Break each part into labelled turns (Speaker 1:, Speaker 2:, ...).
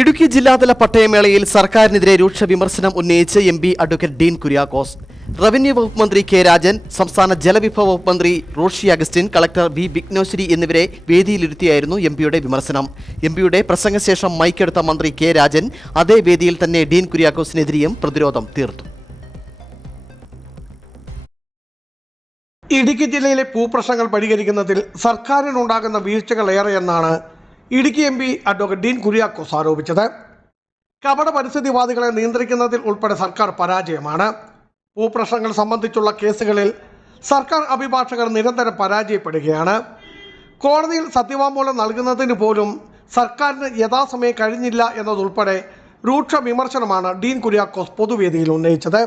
Speaker 1: ഇടുക്കി ജില്ലാതല പട്ടയമേളയിൽ സർക്കാരിനെതിരെ രൂക്ഷ വിമർശനം ഉന്നയിച്ച് M P advocate Dean Kuriakose. Revenue വകുപ്പ് മന്ത്രി കെ രാജൻ സംസ്ഥാന ജലവിഭവ വകുപ്പ് മന്ത്രി Roshi Augustine collector V Vighneshwari എന്നിവരെ വേദിയിലിരുത്തിയായിരുന്നു എം പിയുടെ വിമർശനം. എം പിയുടെ പ്രസംഗശേഷം മൈക്കെടുത്ത മന്ത്രി കെ രാജൻ അതേ വേദിയിൽ തന്നെ ഡീൻ കുര്യാക്കോസിനെതിരെയും പ്രതിരോധം തീർത്തു.
Speaker 2: ഇടുക്കി ജില്ലയിലെ ഭൂപ്രശ്നങ്ങൾ പരിഹരിക്കുന്നതിൽ സർക്കാരിനുണ്ടാകുന്ന വീഴ്ചകൾ ഏറെയെന്നാണ് Idukki M P advocate Dean Kuriakose ആരോപിച്ചത്. കപട പരിസ്ഥിതിവാദികളെ നിയന്ത്രിക്കുന്നതിൽ ഉൾപ്പെടെ സർക്കാർ പരാജയമാണ്. ഭൂപ്രശ്നങ്ങൾ സംബന്ധിച്ചുള്ള കേസുകളിൽ സർക്കാർ അഭിഭാഷകർ നിരന്തരം പരാജയപ്പെടുകയാണ്. കോടതിയിൽ സത്യവാങ്മൂലം നൽകുന്നതിന് പോലും സർക്കാരിന് യഥാസമയം കഴിഞ്ഞില്ല എന്നതുൾപ്പെടെ രൂക്ഷ വിമർശനമാണ് ഡീൻ കുര്യാക്കോസ് പൊതുവേദിയിൽ ഉന്നയിച്ചത്.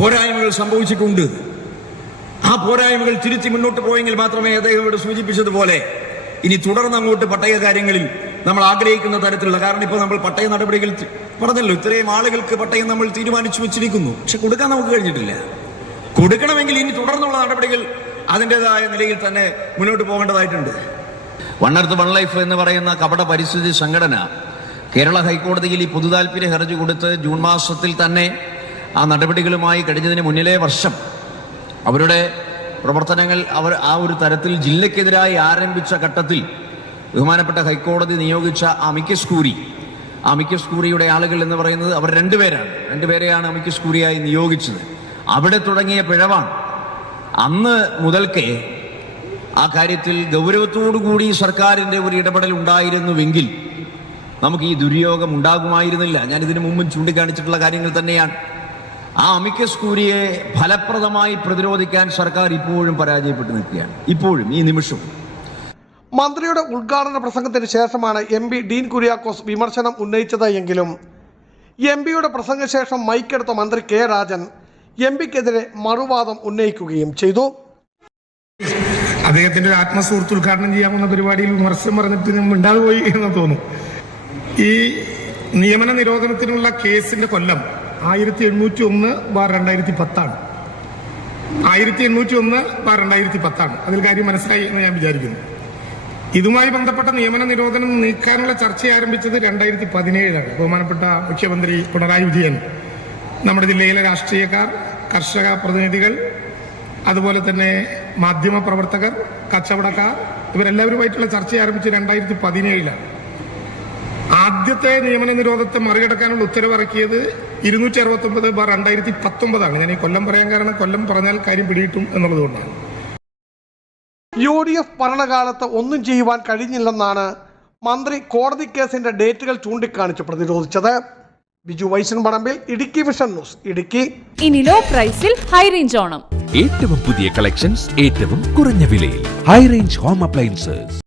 Speaker 3: പോരായ്മകൾ സംഭവിച്ചിട്ടുണ്ട്. ആ പോരായ്മകൾ തിരിച്ചു മുന്നോട്ട് പോയെങ്കിൽ മാത്രമേ അദ്ദേഹം ഇവിടെ സൂചിപ്പിച്ചതുപോലെ ഇനി തുടർന്ന് അങ്ങോട്ട് പട്ടയ കാര്യങ്ങളിൽ നമ്മൾ ആഗ്രഹിക്കുന്ന തരത്തിലുള്ള കാരണം ഇപ്പോൾ നമ്മൾ പട്ടയ നടപടികൾ പറഞ്ഞല്ലോ ഇത്രയും ആളുകൾക്ക് പട്ടയം നമ്മൾ തീരുമാനിച്ചു വെച്ചിരിക്കുന്നു. പക്ഷെ കൊടുക്കാൻ നമുക്ക് കഴിഞ്ഞിട്ടില്ല. കൊടുക്കണമെങ്കിൽ ഇനി തുടർന്നുള്ള നടപടികൾ അതിന്റെതായ നിലയിൽ തന്നെ മുന്നോട്ട് പോകേണ്ടതായിട്ടുണ്ട്.
Speaker 4: വൺ എർത്ത് വൺ ലൈഫ് എന്ന് പറയുന്ന കപട പരിസ്ഥിതി സംഘടന കേരള ഹൈക്കോടതിയിൽ ഈ പൊതുതാൽപര്യ ഹർജി കൊടുത്ത് ജൂൺ മാസത്തിൽ തന്നെ ആ നടപടികളുമായി കഴിഞ്ഞതിന് മുന്നിലെ വർഷം അവരുടെ പ്രവർത്തനങ്ങൾ അവർ ആ ഒരു തരത്തിൽ ജില്ലയ്ക്കെതിരായി ആരംഭിച്ച ഘട്ടത്തിൽ ബഹുമാനപ്പെട്ട ഹൈക്കോടതി നിയോഗിച്ച അമിക്കസ് കൂരി. അമിക്കസ് കൂരിയുടെ ആളുകൾ എന്ന് പറയുന്നത് അവർ രണ്ടുപേരാണ്. രണ്ടുപേരെയാണ് അമിക്കസ് കൂരിയായി നിയോഗിച്ചത്. അവിടെ തുടങ്ങിയ പിഴവാണ്. അന്ന് മുതൽക്കേ ആ കാര്യത്തിൽ ഗൗരവത്തോടുകൂടി സർക്കാരിന്റെ ഒരു ഇടപെടൽ ഉണ്ടായിരുന്നുവെങ്കിൽ നമുക്ക് ഈ ദുര്യോഗം ഉണ്ടാകുമായിരുന്നില്ല. ഞാൻ ഇതിനു മുമ്പും ചൂണ്ടിക്കാണിച്ചിട്ടുള്ള കാര്യങ്ങൾ തന്നെയാണ്. ആ അമിക്കസ് കൂരിയെ ഫലപ്രദമായി പ്രതിരോധിക്കാൻ സർക്കാർ ഇപ്പോഴും പരാജയപ്പെട്ടു നിൽക്കുകയാണ്. ഇപ്പോഴും ഈ നിമിഷം.
Speaker 2: മന്ത്രിയുടെ ഉദ്ഘാടന പ്രസംഗത്തിന് ശേഷമാണ് എം പി ഡീൻ കുര്യാക്കോസ് വിമർശനം ഉന്നയിച്ചത് എങ്കിലും എം പിയുടെ പ്രസംഗശേഷം മൈക്കെടുത്ത മന്ത്രി കെ രാജൻ എം പിക്കെതിരെ മറുവാദം ഉന്നയിക്കുകയും ചെയ്തു.
Speaker 5: അദ്ദേഹത്തിന്റെ ഒരു ആത്മസുഹൃത്ത് ഉദ്ഘാടനം ചെയ്യാമെന്ന പരിപാടിയിൽ വിമർശനം പറഞ്ഞിട്ട് മിണ്ടാതെ പോയി എന്ന് തോന്നുന്നു ഈ നിയമന നിരോധനത്തിനുള്ള കേസിന്റെ കൊല്ലം ആയിരത്തി എണ്ണൂറ്റി ഒന്ന് ബാർ രണ്ടായിരത്തി പത്താണ് ആയിരത്തി എണ്ണൂറ്റി ഒന്ന് ബാർ രണ്ടായിരത്തി പത്താണ് അതിൽ കാര്യം മനസ്സിലായി എന്ന് ഞാൻ വിചാരിക്കുന്നു. ഇതുമായി ബന്ധപ്പെട്ട നിയമന നിരോധനം നീക്കാനുള്ള ചർച്ച ആരംഭിച്ചത് രണ്ടായിരത്തി പതിനേഴിലാണ് ബഹുമാനപ്പെട്ട മുഖ്യമന്ത്രി പിണറായി വിജയൻ. നമ്മുടെ ജില്ലയിലെ രാഷ്ട്രീയക്കാർ കർഷക പ്രതിനിധികൾ അതുപോലെ തന്നെ മാധ്യമ പ്രവർത്തകർ കച്ചവടക്കാർ ഇവരെല്ലാവരുമായിട്ടുള്ള ചർച്ച ആരംഭിച്ചത് രണ്ടായിരത്തി പതിനേഴിലാണ് ആദ്യത്തെ നിയമന നിരോധത്തെ മറികടക്കാനുള്ള ഉത്തരവിറക്കിയത് ഇരുന്നൂറ്റി അറുപത്തി ഒമ്പത് ബാർ രണ്ടായിരത്തി പത്തൊമ്പതാണ് ഞാൻ ഈ കൊല്ലം പറയാൻ കാരണം കൊല്ലം പറഞ്ഞാൽ കാര്യം പിടിയിട്ടും എന്നുള്ളതുകൊണ്ടാണ്
Speaker 2: യു ഡി എഫ് ഭരണകാലത്ത് ഒന്നും ചെയ്യുവാൻ കഴിഞ്ഞില്ലെന്നാണ് മന്ത്രി കോടതി കേസിന്റെ ഡേറ്റുകൾ ചൂണ്ടിക്കാണിച്ച് പ്രതിരോധിച്ചത്. Biju Vaishan Parambil Idukki Vision News Idukki.
Speaker 6: ഇനി ലോ പ്രൈസിൽ ഹൈ റേഞ്ച് ഓണം.
Speaker 7: ഏറ്റവും പുതിയ കളക്ഷൻസ് ഏറ്റവും കുറഞ്ഞ വിലയിൽ. High range home appliances